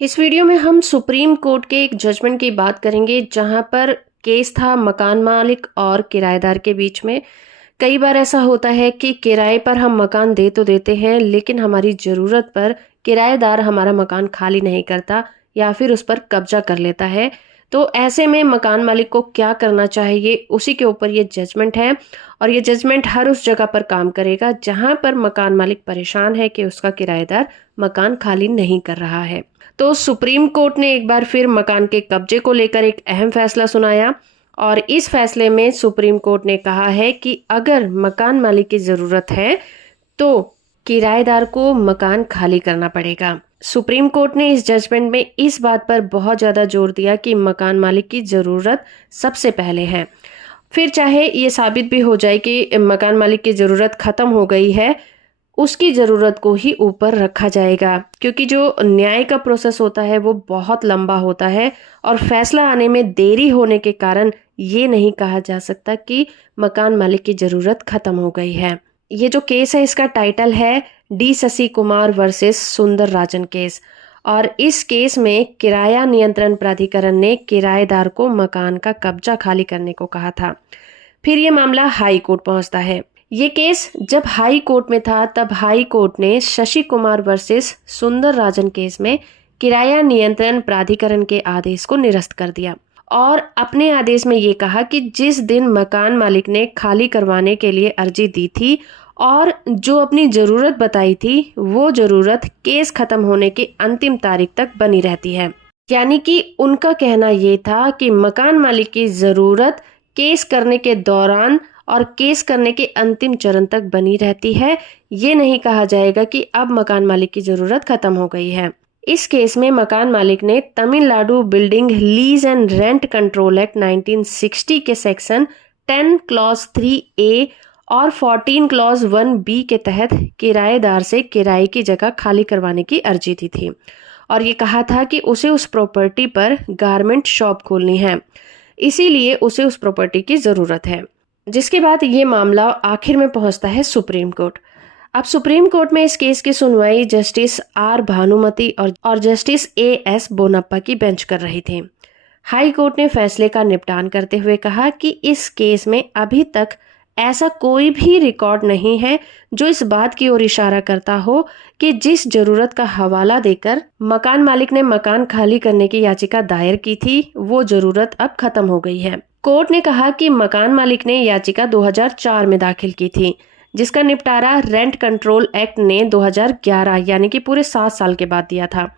इस वीडियो में हम सुप्रीम कोर्ट के एक जजमेंट की बात करेंगे जहां पर केस था मकान मालिक और किराएदार के बीच में। कई बार ऐसा होता है कि किराए पर हम मकान दे तो देते हैं लेकिन हमारी ज़रूरत पर किराएदार हमारा मकान खाली नहीं करता या फिर उस पर कब्जा कर लेता है। तो ऐसे में मकान मालिक को क्या करना चाहिए, उसी के ऊपर ये जजमेंट है। और ये जजमेंट हर उस जगह पर काम करेगा जहां पर मकान मालिक परेशान है कि उसका किराएदार मकान खाली नहीं कर रहा है। तो सुप्रीम कोर्ट ने एक बार फिर मकान के कब्जे को लेकर एक अहम फैसला सुनाया और इस फैसले में सुप्रीम कोर्ट ने कहा है कि अगर मकान मालिक की ज़रूरत है तो किराएदार को मकान खाली करना पड़ेगा। सुप्रीम कोर्ट ने इस जजमेंट में इस बात पर बहुत ज़्यादा जोर दिया कि मकान मालिक की ज़रूरत सबसे पहले है। फिर चाहे ये साबित भी हो जाए कि मकान मालिक की ज़रूरत ख़त्म हो गई है, उसकी ज़रूरत को ही ऊपर रखा जाएगा, क्योंकि जो न्याय का प्रोसेस होता है वो बहुत लंबा होता है और फैसला आने में देरी होने के कारण ये नहीं कहा जा सकता कि मकान मालिक की ज़रूरत ख़त्म हो गई है। ये जो केस है इसका टाइटल है डी शशि कुमार वर्सेस सुंदर राजन केस और इस केस में किराया नियंत्रण प्राधिकरण ने किराएदार को मकान का कब्जा खाली करने को कहा था। फिर ये मामला हाई कोर्ट पहुंचता है। ये केस जब हाई कोर्ट में था तब हाई कोर्ट ने शशि कुमार वर्सेस सुंदर राजन केस में किराया नियंत्रण प्राधिकरण के आदेश को निरस्त कर दिया और अपने आदेश में ये कहा कि जिस दिन मकान मालिक ने खाली करवाने के लिए अर्जी दी थी और जो अपनी ज़रूरत बताई थी वो ज़रूरत केस खत्म होने के अंतिम तारीख तक बनी रहती है। यानी कि उनका कहना ये था कि मकान मालिक की ज़रूरत केस करने के दौरान और केस करने के अंतिम चरण तक बनी रहती है। ये नहीं कहा जाएगा कि अब मकान मालिक की ज़रूरत ख़त्म हो गई है। इस केस में मकान मालिक ने Tamil Nadu building lease and rent control act 1960 के सेक्शन 10 क्लॉज 3A और 14 क्लॉज 1B के तहत किराएदार से किराए की जगह खाली करवाने की अर्जी दी थी और ये कहा था कि उसे उस प्रॉपर्टी पर गारमेंट शॉप खोलनी है, इसीलिए उसे उस प्रॉपर्टी की ज़रूरत है। जिसके बाद ये मामला आखिर में पहुंचता है सुप्रीम कोर्ट। अब सुप्रीम कोर्ट में इस केस की सुनवाई जस्टिस आर भानुमति और जस्टिस AS बोनप्पा की बेंच कर रही थी। हाई कोर्ट ने फैसले का निपटान करते हुए कहा कि इस केस में अभी तक ऐसा कोई भी रिकॉर्ड नहीं है जो इस बात की ओर इशारा करता हो कि जिस जरूरत का हवाला देकर मकान मालिक ने मकान खाली करने की याचिका दायर की थी वो जरूरत अब खत्म हो गई है। कोर्ट ने कहा कि मकान मालिक ने याचिका 2004 में दाखिल की थी, जिसका निपटारा रेंट कंट्रोल एक्ट ने 2011 यानी कि पूरे 7 साल के बाद दिया था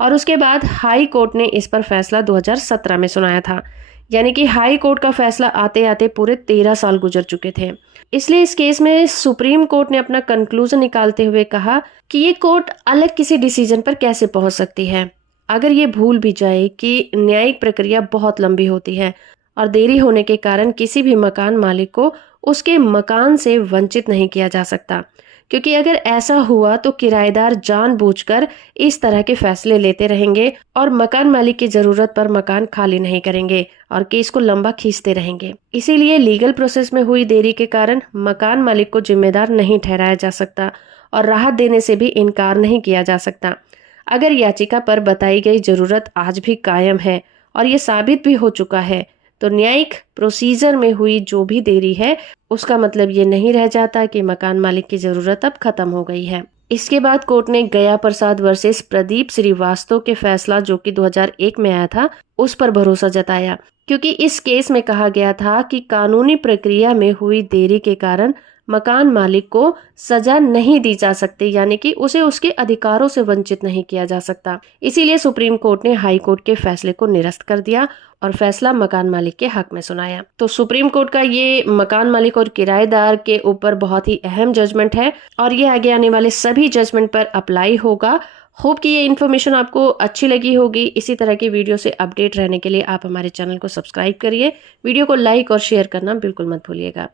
और उसके बाद हाई कोर्ट ने इस पर फैसला 2017 में सुनाया था। यानी कि हाई कोर्ट का फैसला आते आते पूरे 13 साल गुजर चुके थे। इसलिए इस केस में सुप्रीम कोर्ट ने अपना कंक्लूजन निकालते हुए कहा कि ये कोर्ट अलग किसी डिसीजन पर कैसे पहुंच सकती है अगर ये भूल भी जाए कि न्यायिक प्रक्रिया बहुत लंबी होती है और देरी होने के कारण किसी भी मकान मालिक को उसके मकान से वंचित नहीं किया जा सकता, क्योंकि अगर ऐसा हुआ तो किराएदार जानबूझकर इस तरह के फैसले लेते रहेंगे और मकान मालिक की जरूरत पर मकान खाली नहीं करेंगे और केस को लंबा खींचते रहेंगे। इसीलिए लीगल प्रोसेस में हुई देरी के कारण मकान मालिक को जिम्मेदार नहीं ठहराया जा सकता और राहत देने से भी इनकार नहीं किया जा सकता। अगर याचिका पर बताई गई जरूरत आज भी कायम है और ये साबित भी हो चुका है तो न्यायिक प्रोसीजर में हुई जो भी देरी है उसका मतलब ये नहीं रह जाता कि मकान मालिक की जरूरत अब खत्म हो गई है। इसके बाद कोर्ट ने गया प्रसाद वर्सेस प्रदीप श्रीवास्तव के फैसला जो कि 2001 में आया था उस पर भरोसा जताया, क्योंकि इस केस में कहा गया था कि कानूनी प्रक्रिया में हुई देरी के कारण मकान मालिक को सजा नहीं दी जा सकती, यानी कि उसे उसके अधिकारों से वंचित नहीं किया जा सकता। इसीलिए सुप्रीम कोर्ट ने हाई कोर्ट के फैसले को निरस्त कर दिया और फैसला मकान मालिक के हक में सुनाया। तो सुप्रीम कोर्ट का ये मकान मालिक और किराएदार के ऊपर बहुत ही अहम जजमेंट है और ये आगे आने वाले सभी जजमेंट पर अप्लाई होगा। होप कि ये इन्फॉर्मेशन आपको अच्छी लगी होगी। इसी तरह की वीडियो से अपडेट रहने के लिए आप हमारे चैनल को सब्सक्राइब करिए, वीडियो को लाइक और शेयर करना बिल्कुल मत भूलिएगा।